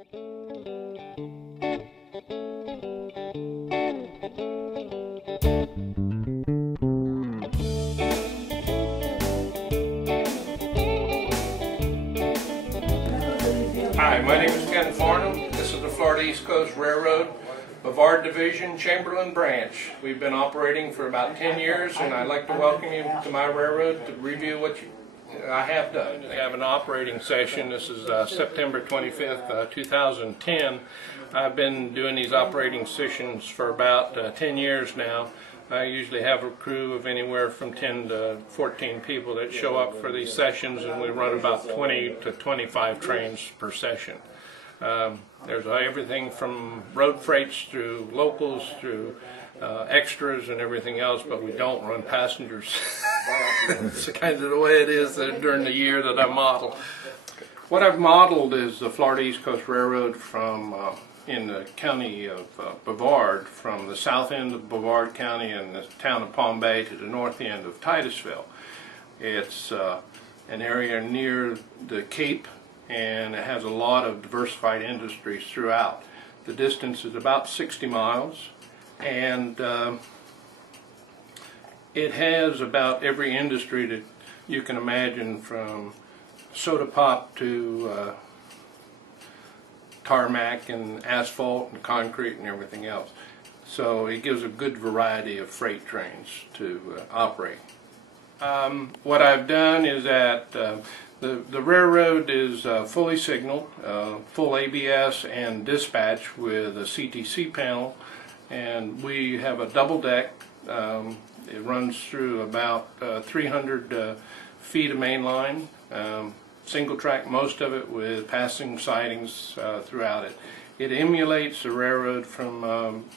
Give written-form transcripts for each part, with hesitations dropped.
Hi, my name is Ken Farnham. This is the Florida East Coast Railroad, Brevard Division, Chamberlain Branch. We've been operating for about 10 years, and I'd like to welcome you to my railroad to review what I have done. We have an operating session. This is September 25th, 2010. I've been doing these operating sessions for about 10 years now. I usually have a crew of anywhere from 10 to 14 people that show up for these sessions, and we run about 20 to 25 trains per session. There's everything from road freights through locals through extras and everything else, but we don't run passengers. It's kind of the way it is during the year that I model. What I've modeled is the Florida East Coast Railroad from in the county of Brevard, from the south end of Brevard County and the town of Palm Bay to the north end of Titusville. It's an area near the Cape, and it has a lot of diversified industries throughout. The distance is about 60 miles, and it has about every industry that you can imagine, from soda pop to tarmac and asphalt and concrete and everything else. So it gives a good variety of freight trains to operate. What I've done is that the railroad is fully signaled, full ABS and dispatch with a CTC panel, and we have a double deck. It runs through about 300 feet of main line. Single track, most of it, with passing sidings throughout it. It emulates the railroad from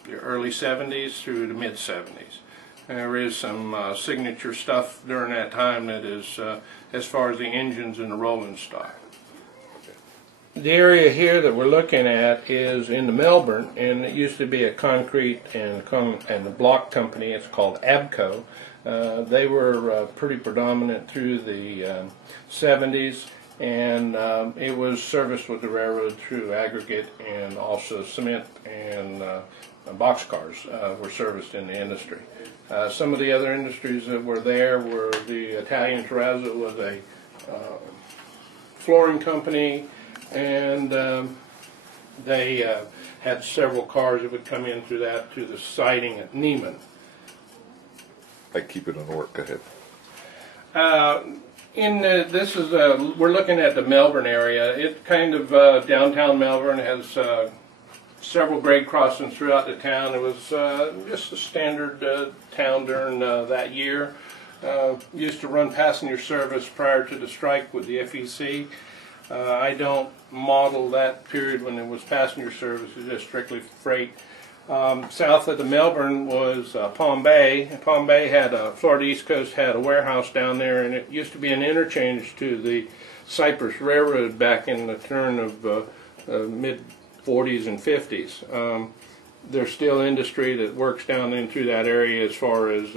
the early 70s through the mid 70s. There is some signature stuff during that time that is as far as the engines and the rolling stock. The area here that we're looking at is in the Melbourne, and it used to be a concrete and the block company. It's called Abco. They were pretty predominant through the 70s, and it was serviced with the railroad through aggregate, and also cement and boxcars were serviced in the industry. Some of the other industries that were there were the Italian Terrazzo was a flooring company, and they had several cars that would come in through the siding at Neiman. I keep it on work. Go ahead. We're looking at the Melbourne area. It kind of downtown Melbourne has several grade crossings throughout the town. It was just a standard town during that year. Used to run passenger service prior to the strike with the FEC. I don't model that period when it was passenger service. It was just strictly freight. South of the Melbourne was Palm Bay. Palm Bay had Florida East Coast had a warehouse down there, and it used to be an interchange to the Cypress Railroad back in the turn of mid 40s and 50s. There's still industry that works down in through that area as far as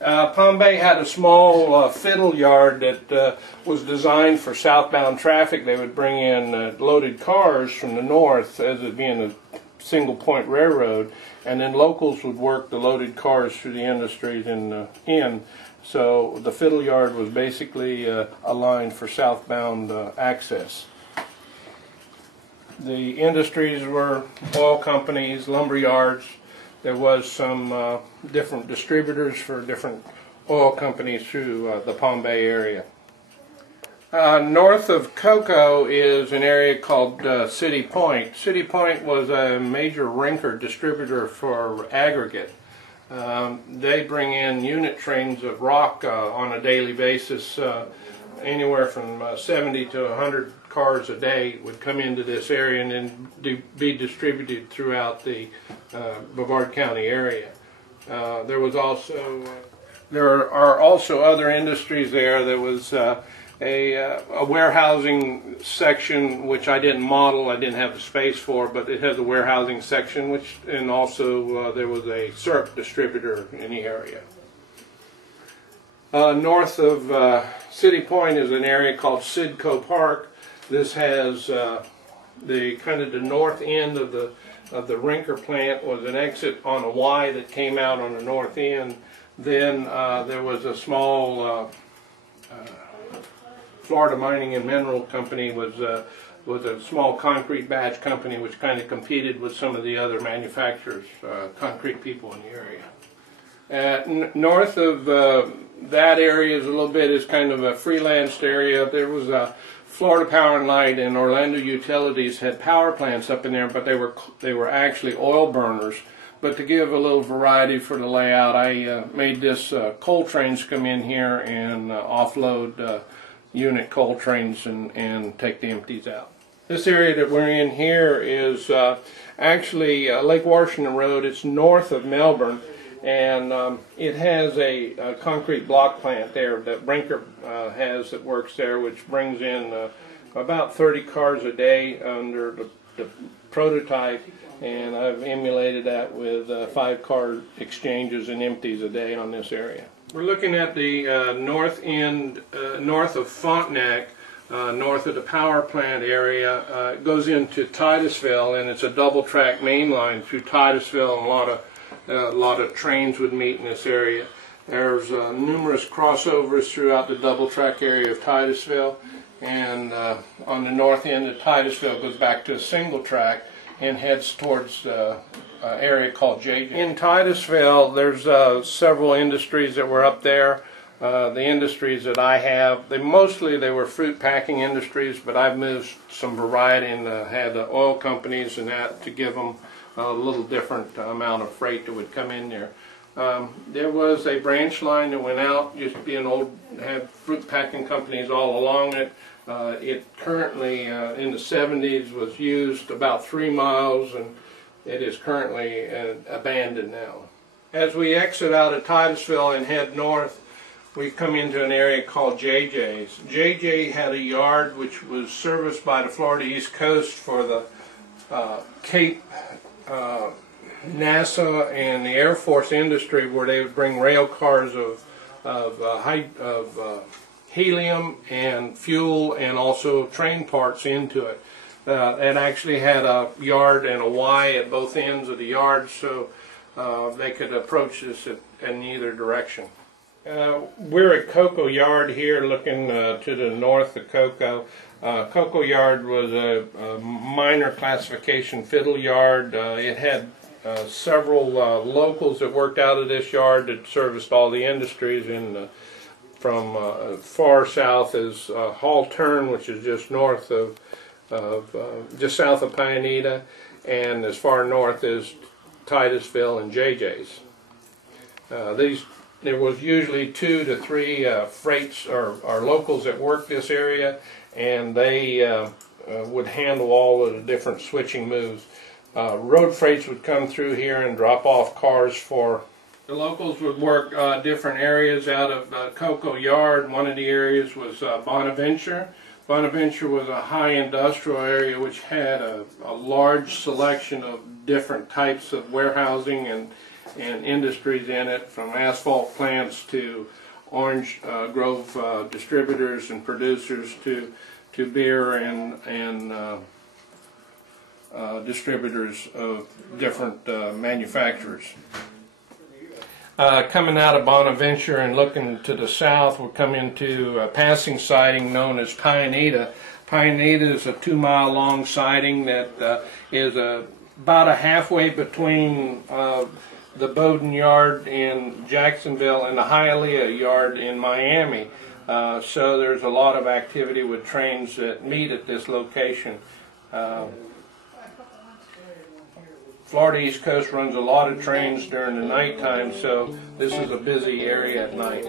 Palm Bay had a small fiddle yard that was designed for southbound traffic. They would bring in loaded cars from the north, as it being a single point railroad, and then locals would work the loaded cars through the industries in. So the fiddle yard was basically aligned for southbound access. The industries were oil companies, lumber yards. There was some different distributors for different oil companies through the Palm Bay area. North of Cocoa is an area called City Point. City Point was a major rinker distributor for aggregate. They bring in unit trains of rock on a daily basis. Anywhere from 70 to 100 cars a day would come into this area and then be distributed throughout the Brevard County area. There are also other industries there. There was a warehousing section, which I didn't model. I didn't have the space for, but it has a warehousing section, and also there was a syrup distributor in the area. North of City Point is an area called Sidco Park. This has the kind of the north end of the Rinker plant was an exit on a Y that came out on the north end. Then there was a small Florida Mining and Mineral Company was a small concrete batch company which kind of competed with some of the other manufacturers, concrete people in the area. North of that area is a little bit is kind of a freelanced area. There was a Florida Power and Light and Orlando Utilities had power plants up in there, but they were actually oil burners. But to give a little variety for the layout, I made this coal trains come in here and offload unit coal trains and take the empties out. This area that we're in here is actually Lake Washington Road. It's north of Melbourne, and it has a concrete block plant there that Brinker has that works there, which brings in about 30 cars a day under the prototype, and I've emulated that with 5 car exchanges and empties a day on this area. We're looking at the north end, north of Frontenac, north of the power plant area. It goes into Titusville, and it's a double track main line through Titusville, and a lot of trains would meet in this area. There's numerous crossovers throughout the double track area of Titusville, and on the north end of Titusville goes back to a single track and heads towards an area called JJ. In Titusville, there's several industries that were up there. The industries that I have, they were fruit packing industries, but I've moved some variety and had oil companies and that to give them a little different amount of freight that would come in there. There was a branch line that went out, used to be had fruit packing companies all along it. It currently, in the 70s, was used about 3 miles, and it is currently abandoned now. As we exit out of Titusville and head north, we come into an area called JJ's. JJ had a yard which was serviced by the Florida East Coast for the Cape, NASA, and the Air Force industry, where they would bring rail cars of helium and fuel and also train parts into it. It actually had a yard and a Y at both ends of the yard, so they could approach this in either direction. We're at Cocoa Yard here, looking to the north of Cocoa. Cocoa Yard was a minor classification fiddle yard. It had several locals that worked out of this yard that serviced all the industries from far south as Hall Turn, which is just north of just south of Pianita, and as far north as Titusville and JJ's. There was usually 2 to 3 freights or locals that worked this area, and they would handle all of the different switching moves. Road freights would come through here and drop off cars for. The locals would work different areas out of Cocoa Yard. One of the areas was Bonaventure. Bonaventure was a high industrial area which had a large selection of different types of warehousing and industries in it, from asphalt plants to orange grove distributors and producers to beer and distributors of different manufacturers. Coming out of Bonaventure and looking to the south, we'll come into a passing siding known as Pianita. Pianita is a 2-mile long siding that is about a halfway between the Bowdoin Yard in Jacksonville and the Hialeah Yard in Miami. So there's a lot of activity with trains that meet at this location. Florida East Coast runs a lot of trains during the nighttime, so this is a busy area at night.